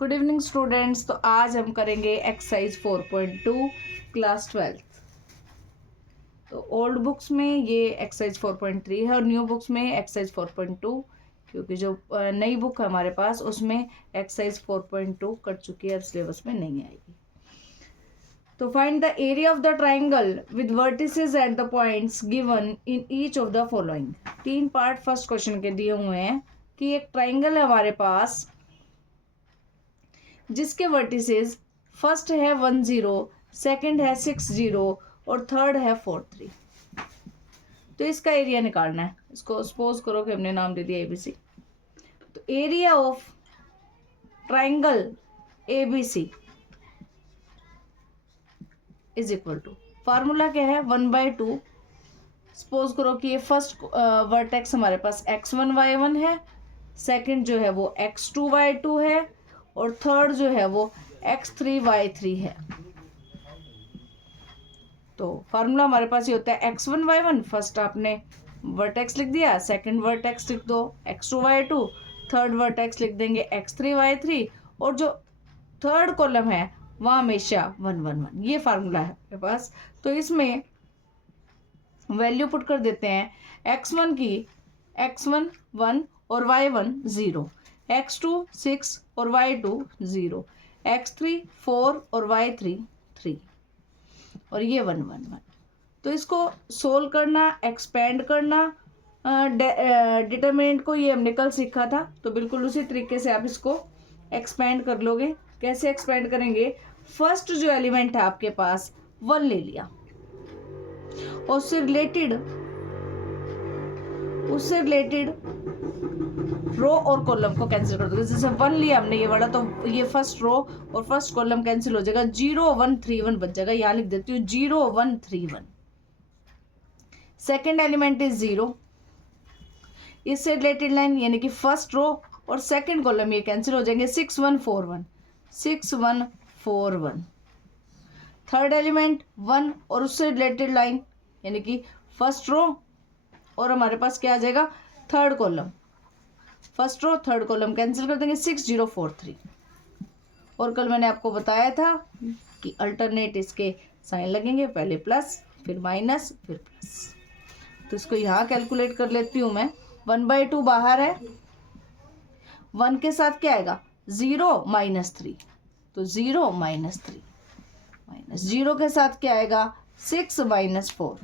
Good evening students. तो आज हम करेंगे एक्सरसाइज 4.2 क्लास 12। तो ओल्ड बुक्स में ये एक्सरसाइज 4.3 है और न्यू बुक्स में एक्सरसाइज 4.2, क्योंकि जो नई बुक है हमारे पास उसमें एक्सरसाइज 4.2 कट चुकी है, अब सिलेबस में नहीं आएगी। तो find the area of the triangle with vertices at the points given in each of the following. 3 part first question के दिए हुए हैं कि एक ट्राइंगल है हमारे पास जिसके वर्टिसेस फर्स्ट है 1 0, सेकंड है 6 0 और थर्ड है 4 3। तो इसका एरिया निकालना है। इसको सपोज करो कि हमने नाम दे दिया ABC। तो area of triangle ABC is equal to, formula क्या है 1/2। सपोज करो कि ये फर्स्ट वर्टेक्स हमारे पास x1 y1 है, सेकंड जो है वो x2 y2 है और थर्ड जो है वो x3 y3 है। तो फार्मूला हमारे पास ये होता है x1 y1, फर्स्ट आपने वर्टेक्स लिख दिया, सेकंड वर्टेक्स लिख दो x2 y2, थर्ड वर्टेक्स लिख देंगे x3 y3 और जो थर्ड कॉलम है वहाँ हमेशा 1 1 1। ये फार्मूला है मेरे पास। तो इसमें वैल्यू पुट कर देते हैं। x1 की x1 1 और y1 0, x2 6 और y2 0, x3 4 और y3 3 और ये 1 1 1। तो इसको सोल्व करना, एक्सपेंड करना, डिटरमिनेंट को ये हमने कल सीखा था, तो बिल्कुल उसी तरीके से आप इसको एक्सपेंड कर लोगे। कैसे एक्सपेंड करेंगे? फर्स्ट जो एलिमेंट है आपके पास 1 ले लिया और उससे रिलेटेड रो और कॉलम को कैंसिल कर दोगे। जैसे 1 लिया हमने ये वाला, तो ये फर्स्ट रो और फर्स्ट कॉलम कैंसिल हो जाएगा, 0 1 3 1 बच जाएगा। यहाँ लिख देती हूँ 0 1 3 1। सेकेंड एलिमेंट इज 0, इससे रिलेटेड लाइन यानी कि फर्स्ट रो और सेकेंड कॉलम ये कैंसिल हो जाएंगे, 6 1 4 1 6 1 4 1। थर्ड एलिमेंट 1 और उससे रिलेटेड लाइन यानी कि फर्स्ट रो और हमारे पास क्या आ जाएगा third column, first row third column cancel कर देंगे, 6 0 4 3। और कल मैंने आपको बताया था कि अल्टरनेट इसके साइन लगेंगे, पहले प्लस फिर माइनस फिर प्लस। तो इसको यहाँ कैलकुलेट कर लेती हूँ मैं। 1/2 बाहर है, 1 के साथ क्या आएगा 0 -3, तो 0 -3 माइनस 0 के साथ क्या आएगा 6 -4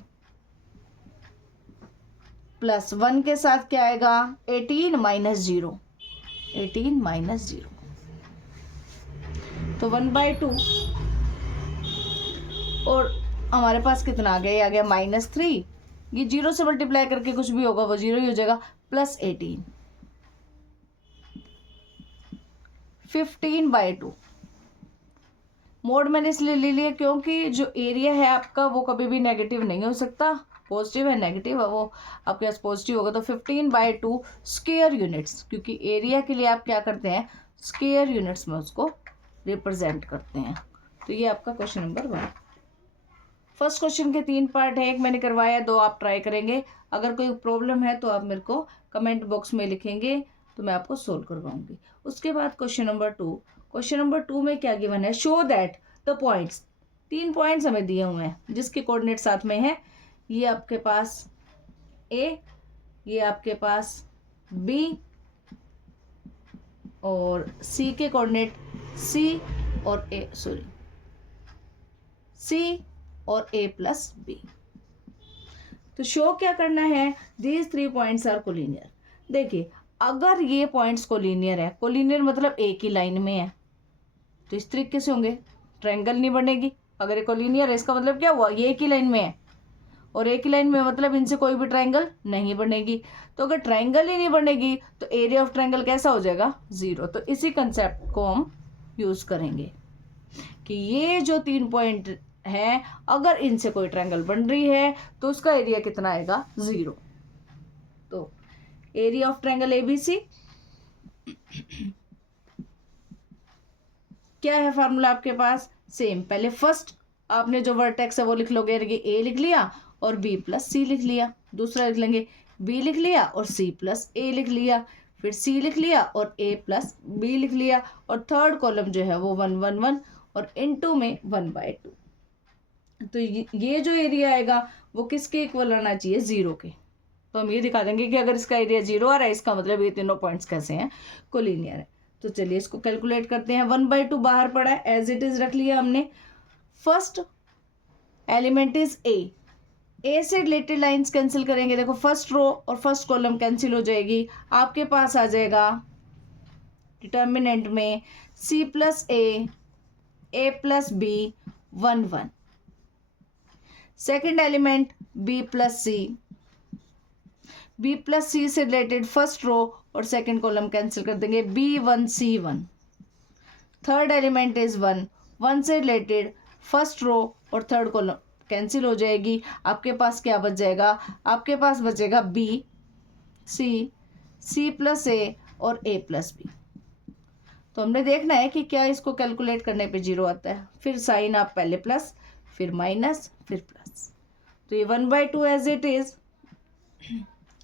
प्लस 1 के साथ क्या आएगा 18 -0 18 -0। तो 1/2 और हमारे पास कितना आ गया, ये आ गया -3। ये 0 से मल्टीप्लाई करके कुछ भी होगा वो 0 ही हो जाएगा, प्लस 18 15/2। मोड मैंने इसलिए ले लिया क्योंकि जो एरिया है आपका वो कभी भी नेगेटिव नहीं हो सकता, पॉजिटिव है नेगेटिव है, वो आपके पास पॉजिटिव होगा। तो 15/2 स्क्वायर यूनिट्स, क्योंकि एरिया के लिए आप क्या करते हैं स्क्वायर यूनिट्स में उसको रिप्रेजेंट करते हैं। तो ये आपका क्वेश्चन नंबर 1। फर्स्ट क्वेश्चन के 3 पार्ट है, एक मैंने करवाया, 2 आप ट्राई करेंगे। अगर कोई प्रॉब्लम है तो आप मेरे को कमेंट बॉक्स में लिखेंगे तो मैं आपको सोल्व करवाऊंगी। उसके बाद क्वेश्चन नंबर 2। क्वेश्चन नंबर 2 में क्या गिवन है, show that the points. 3 points हमें दिए हुए हैं जिसके कोऑर्डिनेट साथ में है। ये आपके पास A, ये आपके पास B और C के कोऑर्डिनेट C और A प्लस B। तो शो क्या करना है, दीज 3 पॉइंट्स आर कोलिनियर। देखिए अगर ये पॉइंट्स कोलिनियर है, कोलिनियर मतलब एक ही लाइन में है, तो इस तरीके से होंगे, ट्रायंगल नहीं बनेगी। अगर ये कोलिनियर है इसका मतलब क्या हुआ, ये एक ही लाइन में है और एक ही लाइन में मतलब इनसे कोई भी ट्रायंगल नहीं बनेगी। तो अगर ट्रायंगल ही नहीं बनेगी तो एरिया ऑफ ट्रायंगल कैसा हो जाएगा 0। तो इसी कंसेप्ट को हम यूज करेंगे कि ये जो 3 पॉइंट है अगर इनसे कोई ट्रायंगल बन रही है तो उसका एरिया कितना आएगा 0। तो एरिया ऑफ ट्रायंगल ABC क्या है फार्मूला आपके पास सेम। पहले फर्स्ट आपने जो वर्टेक्स है वो लिख लोगे, A लिख लिया और B प्लस C लिख लिया। दूसरा लिख लेंगे B लिख लिया और C प्लस A लिख लिया। फिर सी लिख लिया और ए प्लस बी लिख लिया, और थर्ड कॉलम जो है वो 1 1 1 और इनटू में 1/2। तो ये जो एरिया आएगा वो किसके इक्वल आना चाहिए, 0 के। तो हम ये दिखा देंगे कि अगर इसका एरिया 0 आ रहा है इसका मतलब ये तीनों पॉइंट्स कैसे हैं, कोलिनियर है। तो चलिए इसको कैलकुलेट करते हैं। 1/2 बाहर पड़ा है, एज इट इज रख लिया हमने। फर्स्ट एलिमेंट इज ए से रिलेटेड लाइंस कैंसिल करेंगे। देखो फर्स्ट रो और फर्स्ट कॉलम कैंसिल हो जाएगी, आपके पास आ जाएगा डिटर्मिनेंट में C plus A plus B 1 1। Second element B plus C से रिलेटेड फर्स्ट रो और सेकेंड कॉलम कैंसिल कर देंगे, B1 C1। Third element is 1 से रिलेटेड फर्स्ट रो और थर्ड कॉलम कैंसिल हो जाएगी, आपके पास क्या बच जाएगा, आपके पास बचेगा B C प्लस ए और A प्लस बी। तो हमने देखना है कि क्या इसको कैलकुलेट करने पे 0 आता है। फिर साइन आप पहले प्लस फिर माइनस फिर प्लस। तो ये 1/2 एज इट इज।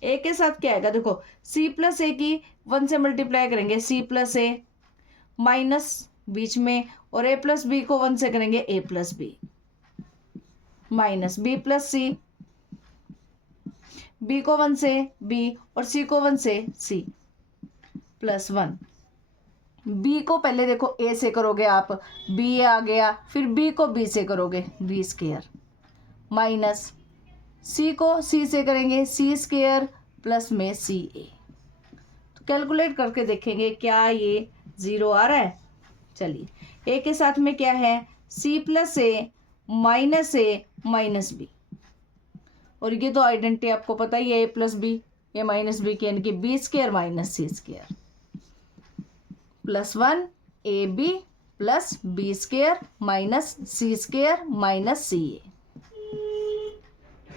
ए के साथ क्या आएगा, देखो सी प्लस ए की 1 से मल्टीप्लाई करेंगे सी प्लस ए माइनस बीच में, और ए प्लस बी को 1 से करेंगे A plus B minus B plus C, B को 1 से बी और सी को 1 से सी प्लस 1। बी को पहले देखो ए से करोगे आप, बी आ गया, फिर बी को बी से करोगे बी स्क्वायर माइनस सी को सी से करेंगे सी स्क्वायर प्लस में सी ए। तो कैलकुलेट करके देखेंगे क्या ये 0 आ रहा है। चलिए ए के साथ में क्या है, C plus A minus B, और ये तो आइडेंटिटी आपको पता ही है ए प्लस बी, ये माइनस बी की, यानी कि B square minus C square plus 1 A B plus B square minus C square minus C A.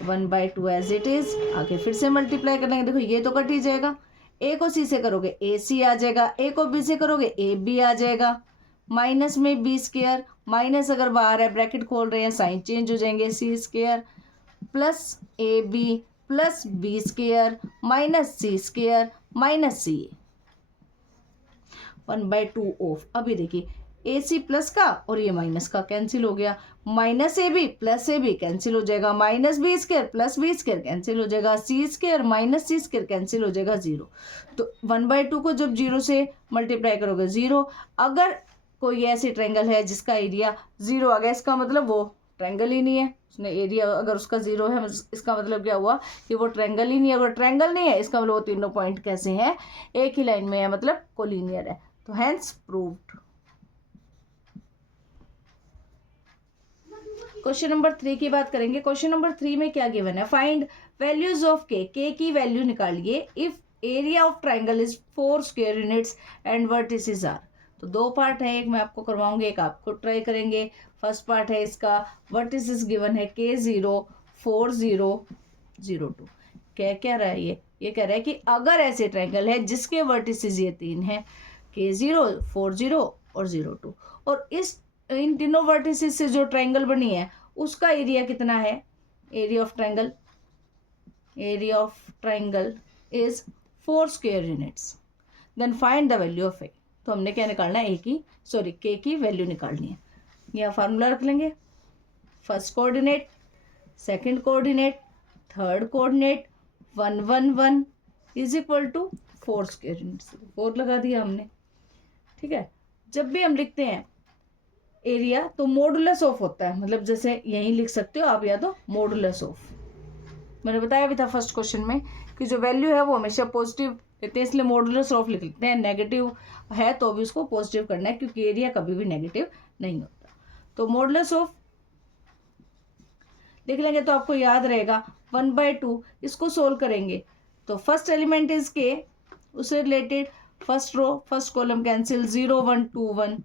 1/2 as it is. आगे फिर से मल्टीप्लाई करेंगे, देखो ये तो कट ही जाएगा, ए को सी से करोगे ए सी आ जाएगा, ए को बी से करोगे ए बी आ जाएगा, माइनस में बी स्क्वायर, माइनस अगर बाहर है ब्रैकेट खोल रहे हैं साइन चेंज हो जाएंगे, C square plus A B plus B square minus C square minus C. 1/2 of, अभी देखिए ए सी प्लस का और ये माइनस का कैंसिल हो गया, minus A B plus A B cancel हो जाएगा, minus B square plus B square cancel हो जाएगा, C square minus C square cancel हो जाएगा 0। तो 1/2 को जब 0 से मल्टीप्लाई करोगे 0। अगर कोई ऐसी ट्रायंगल है जिसका एरिया 0 आ गया, इसका मतलब वो ट्रायंगल ही नहीं है, उसने एरिया अगर उसका 0 है इसका मतलब क्या हुआ कि वो ट्रायंगल ही नहीं है। अगर ट्रायंगल नहीं है इसका मतलब वो तीनों पॉइंट कैसे हैं, एक ही लाइन में है, मतलब कोलिनियर है। तो हैंस प्रूव्ड। क्वेश्चन नंबर 3 की बात करेंगे। क्वेश्चन नंबर 3 में क्या गिवन है, फाइंड वैल्यूज ऑफ के की वैल्यू निकालिए if area of triangle is 4 square units and vertices are. तो 2 पार्ट है, एक मैं आपको करवाऊंगी, एक आपको ट्राई करेंगे। फर्स्ट पार्ट है इसका, वर्टिसेस गिवन है K0 4 0 0 2। क्या रहा है ये कह रहा है कि अगर ऐसे ट्राइंगल है जिसके वर्टिसेस ये 3 हैं, K0 4 0 और 0 2, और इन तीनों वर्टिसेस से जो ट्रायंगल बनी है उसका एरिया कितना है, area of triangle is 4 square units, then find the value of A. तो हमने क्या निकालना है, के की वैल्यू निकालनी है। यह फार्मूला रख लेंगे, first coordinate, second coordinate, third coordinate 1 1 1 is equal to 4 square units, 4 लगा दिया हमने। ठीक है, जब भी हम लिखते हैं एरिया तो मॉडुलस ऑफ होता है, मतलब जैसे यहीं लिख सकते हो आप, या तो मॉडुलस ऑफ, मैंने बताया भी था फर्स्ट क्वेश्चन में कि जो वैल्यू है वो हमेशा पॉजिटिव लेते हैं, इसलिए मॉडुलस ऑफ लिख लेते हैं। नेगेटिव है तो भी उसको पॉजिटिव करना है क्योंकि एरिया कभी भी नेगेटिव नहीं होता। तो मॉडुलस ऑफ देख लेंगे तो आपको याद रहेगा 1/2। इसको सोल्व करेंगे तो फर्स्ट एलिमेंट इज के, उससे related first row first column cancel 0 1 2 1।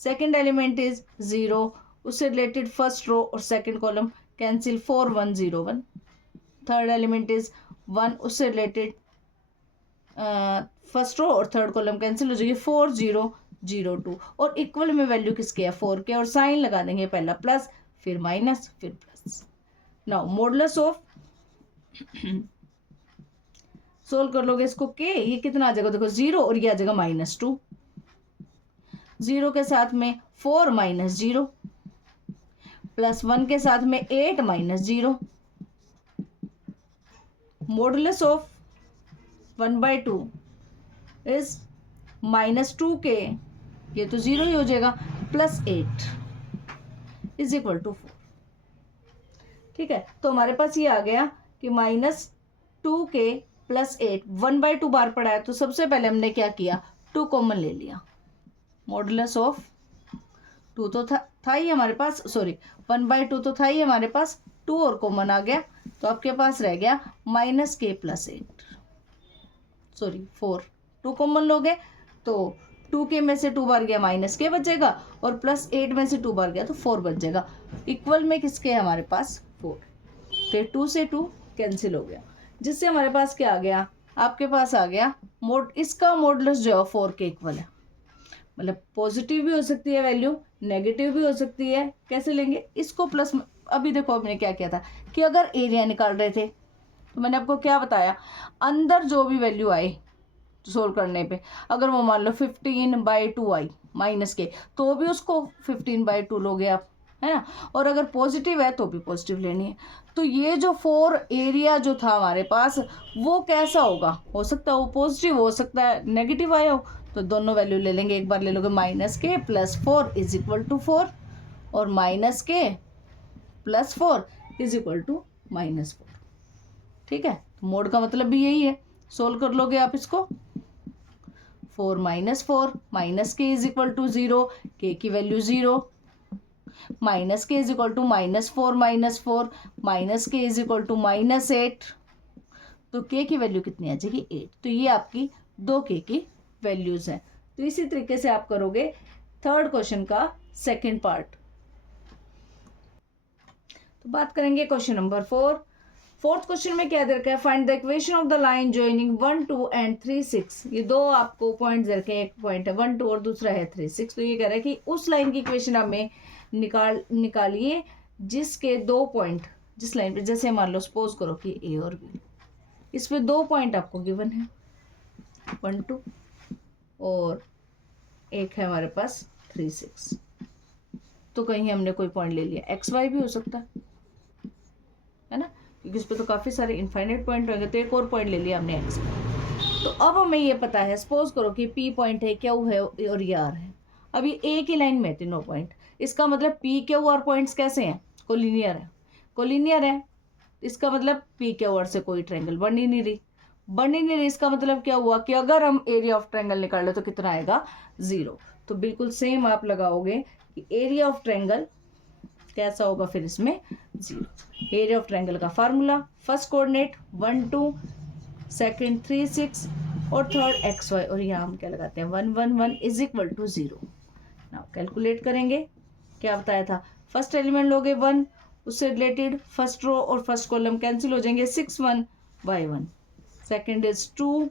Second element is 0, उससे रिलेटेड फर्स्ट रो और second column cancel 4 1 0 1। Third element is 1, उससे रिलेटेड फर्स्ट रो और थर्ड कॉलम कैंसिल हो जाएगी 4 0 0 2, और इक्वल में वैल्यू किसके है 4 के, और साइन लगा देंगे, पहला प्लस फिर माइनस फिर plus. Now modulus of solve कर लोगे इसको के, ये कितना आ जाएगा देखो 0 और ये आ जाएगा -2, 0 के साथ में 4 - 0 +1 के साथ में 8 - 0, मॉडुलस ऑफ 1/2 इज -2k, ये तो 0 ही हो जाएगा, +8 इज इक्वल टू 4। ठीक है, तो हमारे पास ये आ गया कि -2k + 8, 1/2 बार पड़ा है तो सबसे पहले हमने क्या किया, 2 कॉमन ले लिया। मॉडुलस ऑफ 2 तो था ही हमारे पास, सॉरी 1/2 तो था ही हमारे पास, 2 और कॉमन आ गया तो आपके पास रह गया -k + 8, सॉरी 4, 2 कॉमन लोगे तो 2k में से 2 बार गया -k बचेगा और +8 में से 2 बार गया तो 4 बच जाएगा। इक्वल में किसके हमारे पास 4, तो 2 से 2 कैंसिल हो गया, जिससे हमारे पास क्या आ गया, आपके पास आ गया इसका मॉडुलस जो है 4 के इक्वल है। मतलब पॉजिटिव भी हो सकती है वैल्यू, नेगेटिव भी हो सकती है, कैसे लेंगे इसको प्लस। अभी देखो हमने क्या किया था कि अगर एरिया निकाल रहे थे तो मैंने आपको क्या बताया, अंदर जो भी वैल्यू आए सोल्व करने पे, अगर वो मान लो 15/2 आई -k तो भी उसको 15/2 लोगे आप, है ना, और अगर पॉजिटिव है तो भी पॉजिटिव लेनी है। तो ये जो 4 एरिया जो था हमारे पास वो कैसा होगा, हो सकता है वो पॉजिटिव, हो सकता है नेगेटिव आया हो, तो दोनों वैल्यू ले लेंगे। एक बार ले लोगे -k + 4 इज इक्वल टू 4 और -k + 4 इज इक्वल टू -4। ठीक है, तो मोड का मतलब भी यही है, सोल्व कर लोगे आप इसको, 4 - 4 -k is equal to 0, k की value 0, -k is equal to -4 - 4 -k is equal to -8, तो k की वैल्यू कितनी आ जाएगी 8। तो ये आपकी 2k की वैल्यूज हैं। तो इसी तरीके से आप करोगे थर्ड क्वेश्चन का सेकंड पार्ट। तो बात करेंगे क्वेश्चन नंबर 4। फोर्थ क्वेश्चन में क्या दे रखा है, find the equation of the line joining 1 2 and 3 6। ये दो आपको पॉइंट दे रखे हैं, एक पॉइंट है 1 2 और दूसरा है 3 6। तो ये कह रहा है कि उस लाइन की इक्वेशन हमें निकालिए जिसके 2 पॉइंट, जिस लाइन पे, जैसे मान लो सपोज करो कि ए और बी, इस पे 2 पॉइंट आपको गिवन है 1 2 और एक है हमारे पास 3 6। तो कहीं हमने कोई पॉइंट ले लिया, एक्स वाई भी हो सकता है ना, क्योंकि इस पे तो काफ़ी सारे इनफाइनाइट पॉइंट होंगे, तो एक और पॉइंट ले लिया हमने एक्स। तो अब हमें ये पता है, सपोज करो कि पी पॉइंट है, क्यू है और ये आर है। अब ये एक ही लाइन में है तीनों पॉइंट, इसका मतलब पी क्यू आर पॉइंट्स कैसे हैं, कोलिनियर है। कोलिनियर है इसका मतलब पी क्यू आर से कोई ट्रायंगल बन ही नहीं रही। इसका मतलब क्या हुआ कि अगर हम एरिया ऑफ ट्रायंगल निकाल ले तो कितना आएगा 0। तो बिल्कुल सेम आप लगाओगे कि एरिया ऑफ ट्रायंगल कैसा होगा, फिर इसमें 0। एरिया ऑफ ट्रायंगल का फार्मूला, फर्स्ट कोऑर्डिनेट 1 2, सेकंड 3 6 और थर्ड एक्स वाई, और यहाँ हम क्या लगाते हैं 1 1 1 is equal to 0। Now calculate करेंगे, क्या बताया था, फर्स्ट एलिमेंट लोगे 1, उससे रिलेटेड फर्स्ट रो और फर्स्ट कॉलम कैंसिल हो जाएंगे, 6 1 y 1। सेकंड इज 2,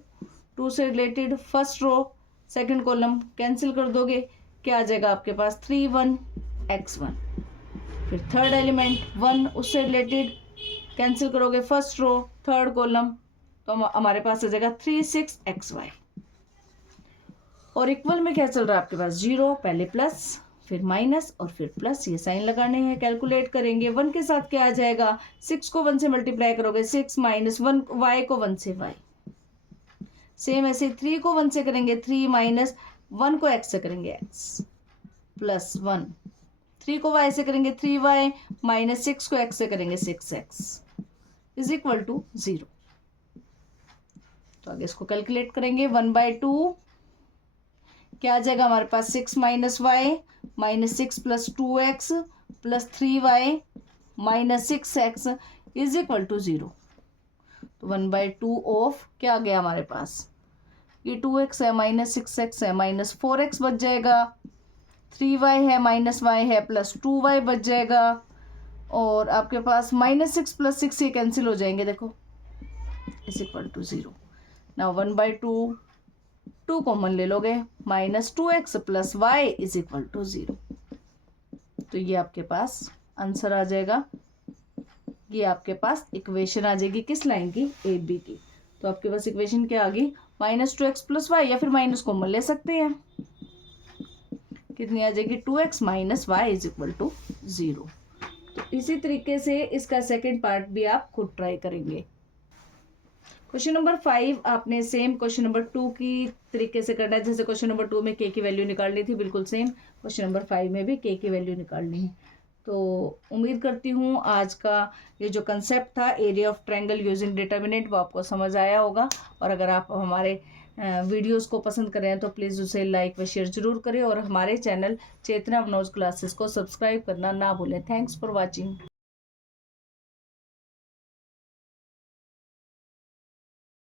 2 से related first row second column cancel कर दोगे, क्या आ जाएगा आपके पास 3 1 x 1। फिर थर्ड एलिमेंट 1, उससे रिलेटेड कैंसिल करोगे फर्स्ट रो थर्ड कॉलम, तो हमारे पास आ जाएगा 3 6 xy। और इक्वल में क्या चल रहा है आपके पास 0, पहले प्लस फिर माइनस और फिर प्लस, ये साइन लगाने हैं। कैलकुलेट करेंगे 1 के साथ क्या आ जाएगा, 6 को 1 से मल्टीप्लाई करोगे 6 - 1, y को 1 से y। सेम ऐसे 3 को 1 से करेंगे 3 - 1 को x से करेंगे x +1। 3 को y से करेंगे 3y -6 को x से करेंगे 6x इज इक्वल टू 0। तो आगे इसको कैलकुलेट करेंगे 1/2 क्या आ जाएगा हमारे पास 6 - y -6 + 2x + 3y -6x is equal to 0। तो 1/2 ऑफ क्या आ गया हमारे पास, ये 2x है -6x है -4x बच जाएगा, 3y है -y है +2y बच जाएगा, और आपके पास -6 + 6 ये कैंसिल हो जाएंगे, देखो इज इक्वल टू 0। ना 1/2 2 कॉमन ले लोगे, -2x + y is equal to 0। तो ये आपके पास आंसर आ जाएगा, ये आपके पास इक्वेशन आ जाएगी किस लाइन की, ए बी की। तो आपके पास इक्वेशन क्या आ गई, -2x + y, या फिर माइनस कॉमन ले सकते हैं, कितनी आ जाएगी 2x - y = 0। तो इसी तरीके से इसका सेकंड पार्ट भी आप खुद ट्राई करेंगे। क्वेश्चन नंबर 5 आपने सेम क्वेश्चन नंबर 2 की तरीके से करना है, जैसे क्वेश्चन नंबर 2 में k की वैल्यू निकालनी थी, बिल्कुल सेम क्वेश्चन नंबर 5 में भी k की वैल्यू निकालनी है। तो उम्मीद करती हूँ आज का ये जो कंसेप्ट था area of triangle using determinant वो आपको समझ आया होगा। और अगर आप हमारे वीडियोस को पसंद कर रहे हैं तो प्लीज़ उसे लाइक व शेयर जरूर करें और हमारे चैनल चेतना मनोज क्लासेस को सब्सक्राइब करना ना भूलें। Thanks for watching.